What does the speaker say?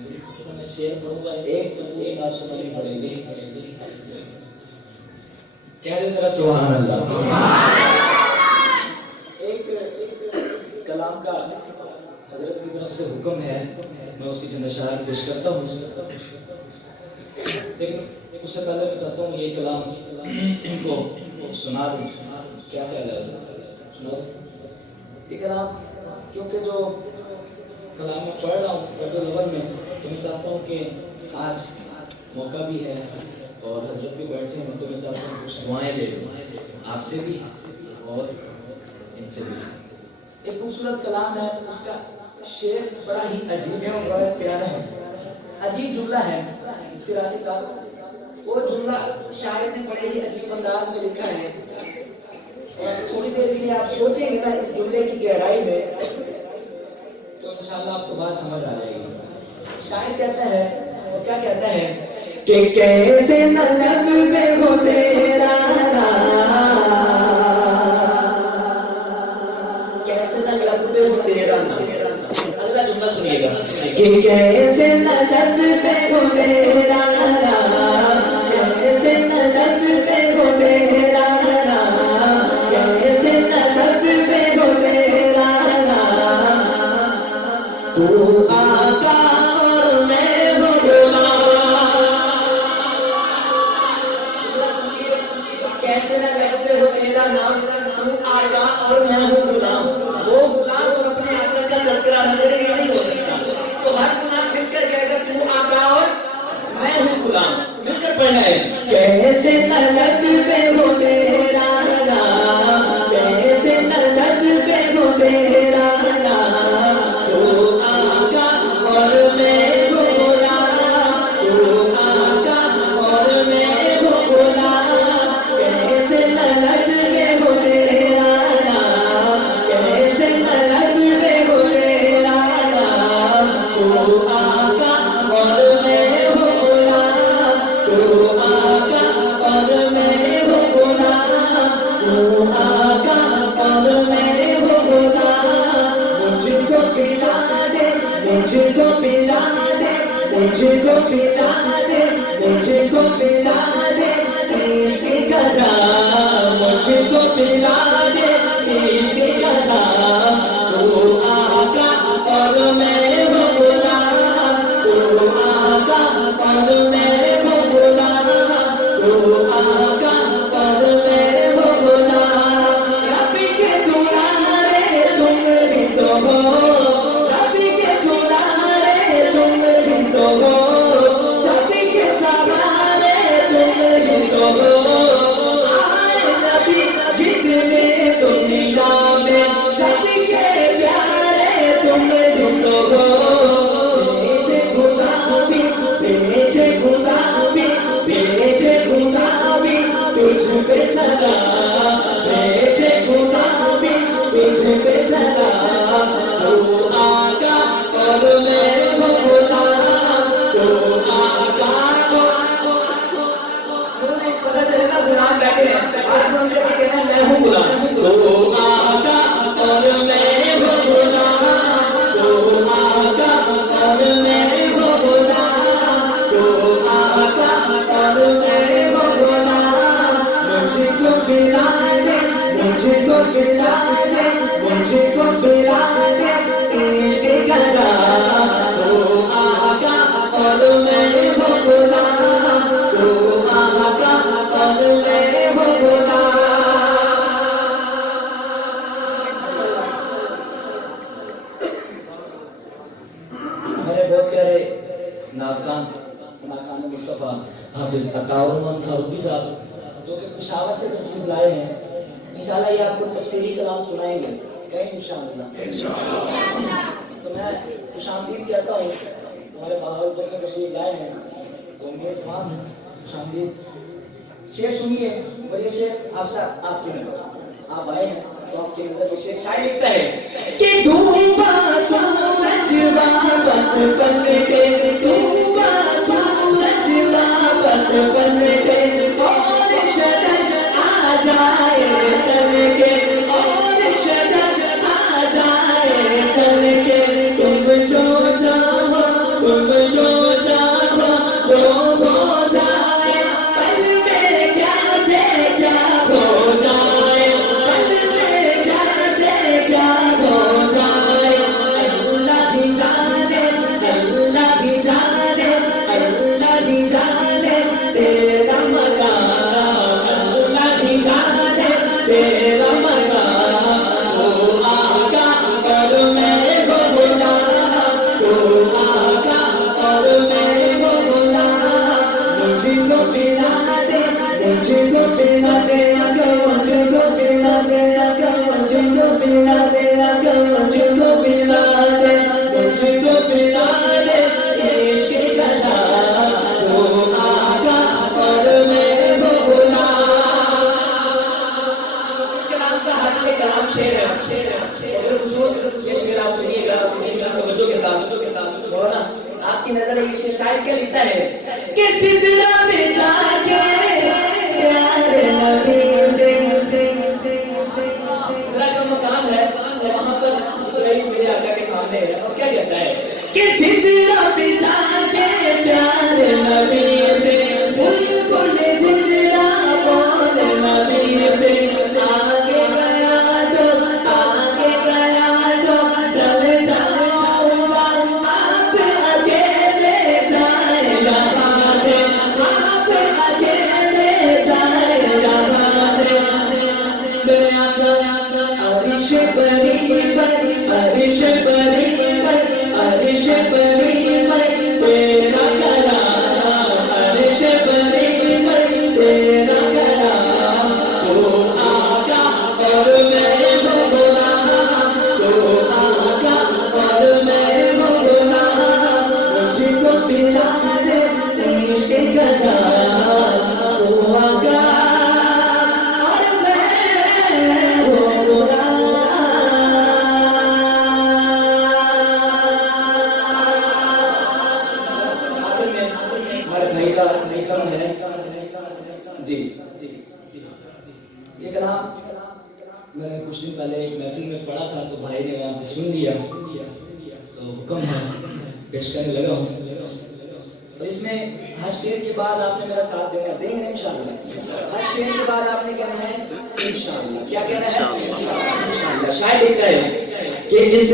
تو میں شعر پڑھوں گا، ایک تو پوری نہ سنانی پڑے گی. کہہ دے ذرا سبحان اللہ. ایک کلام کا حضرت کی طرف سے حکم ہے، میں اس کی چند اشعار پیش کرتا ہوں. لیکن اس سے پہلے میں چاہتا ہوں یہ کلام ان کو سنا دوں. کیا خیال ہے؟ سنا دوں یہ کلام، کیونکہ جو کلام میں پڑھ رہا ہوں اردو لفظ میں، تو میں چاہتا ہوں کہ آج موقع بھی ہے اور حضرت بھی بیٹھے ہیں، تو میں چاہتا ہوں کچھ دعائیں لے لوں آپ سے بھی اور ان سے بھی. ایک خوبصورت کلام ہے، اس کا شعر بڑا ہی عجیب ہے اور بڑا پیارا ہے. عجیب جملہ ہے مفتی راشد صاحب، وہ جملہ شاعر نے بڑے ہی عجیب انداز میں لکھا ہے، اور تھوڑی دیر کے لیے آپ سوچیں گے نا اس جملے کی گہرائی میں تو انشاءاللہ آپ کو بات سمجھ آ جائے گی. شاعر کہتا ہے، وہ کیا کہتا ہے کہ کیسے نظر میں ہو تیرا اگلا جملہ سنیے گا کہ کیسے نظر پہ ہو تیرا نام، کیسے نظر پہ ہو تیرا نام، کیسے نظر پہ ہو تیرا نام. تو آقا اور میں ہوں غلام. کیسے نظر پہ ہو تیرا نام، تو آقا اور میں ہوں غلام. وہ غلام اور اپنے آقا کا تذکرہ نہیں ہو سکتا، تو ہر غلام مل کر کہے گا تو آقا اور میں ہوں غلام. مل کر پڑھنا ہے. کیسے نظر پہ ہو تیرا نام، کیسے نظر پہ ہو تیرا نام. تو آقا اور میں ہوں غلام، تو آقا اور میں ہوں غلام. کیسے نظر پہ ہو تیرا نام، کیسے نظر پہ ہو تیرا نام. تو آقا اور میں ہوں غلام، تو آقا اور میں ہوں غلام. تو آقا اور میں ہوں غلام. مجھ کو کھلا دے، مجھ کو کھلا دے، مجھ کو کھلا دے، مجھ کو کھلا دے عشق کا جام. مجھ کو کھلا دے عشق کا جام. تو آقا اور میں ہوں غلام، تو آقا اور میں ہوں غلام. تو آقا اور میں ہوں غلام. رب کے دلارے تم ہی تو ہو، رب کے دلارے تم ہی تو ہو، سب کے سہارے تم ہی تو ہو. آئے نبی جتنے دنیا میں سب کے پیارے تم ہی تو ہو. بھیجے خدا بھی، بھیجے خدا بھی، بھیجے خدا بھی تجھ پہ صدا، بھیجے خدا بھی تجھ پہ صدا. تو آقا اور میں ہوں غلام، تو آقا پتہ چلے نا غلام بیٹھے ہیں، ہاتھ بند کر کے کہنا میں ہوں غلام. تو آقا اور میں ہوں غلام، تو آقا اور میں ہوں غلام. تو آقا اور میں ہوں غلام. مجھ کو کھلا دے، مجھ کو کھلا دے، مجھ کو کھلا دے عشق کا جام. تو آقا اور میں ہوں غلام، تو آقا اور میں ہوں غلام. ہمارے بہت پیارے نعت خان ثنا خان مصطفیٰ حافظ عطاء الرحمن فاروقی صاحب جو کہ پشاور سے تشریف لائے ہیں، انشاءاللہ یہ آپ کو تفصیلی کلام سنائیں گے کہیں انشاءاللہ. تو میں خوش آمدید کہتا ہوں، ہمارے بہاولپور میں تشریف لائے ہیں تو میزبان ہیں، خوش آمدید. شعر سنیے، اور یہ شعر آپ کی نظر آپ آئے ہیں تو آپ کی نظر یہ شعر شاعر لکھتا ہے کہ ڈوبا سورج واپس پلٹے، ڈوبا سورج واپس پلٹے، اور شجر آ جائے چل کے، اور شجر آ جائے چل کے. تم جو چاہو، تم جو پلا دے آقا مجھ کو پلا دے مجھ کو پلا دے عشق کا جام تو آقا اور میں وہ غلام. اس کلام کا حاصل کلام شعر ہے اور خصوص یہ شعر آپ سنیے گا توجہ کے ساتھ مولانا آپ کی نظر ایک شاعر کیا لکھتا ہے کہ سدرا پہ جا کے پیارے نبی سے سدرا کا مقام ہے وہاں پر جبرائیل میرے آقا کے سامنے ہے اور کیا کہتا ہے کہ سدرا پہ جا کے پیارے نبی سے پھول پھول سدرا بول نبی سے آگے گیا تو چل جاؤں گا آپ اکیلے جائے یہاں سے آپ اکیلے جائے یہاں سے میرے آقا عرش بری پر عرش بری پر عرش بری پر تیرا کلام عرش بری پر تیرا کلام تو آقا اور میں وہ غلام تو آقا اور میں وہ غلام مجھ کو پلا دے عشق کا جام تو آقا اور میں وہ غلام. ہمارے بھائی کا کرم ہے جی یہ کلام میں نے کچھ دن پہلے ایک محفل میں پڑھا تھا تو بھائی نے وہاں پہ سن لیا تو حکم ہے پیش کرنے لگا ہوں. تو اس میں ہر شعر کے بعد آپ نے میرا ساتھ دینا ہے انشاءاللہ. ہر شعر کے بعد آپ نے کہنا ہے انشاءاللہ. کیا کہنا ہے؟ انشاءاللہ. شاعر لکھتا ہے کہ اس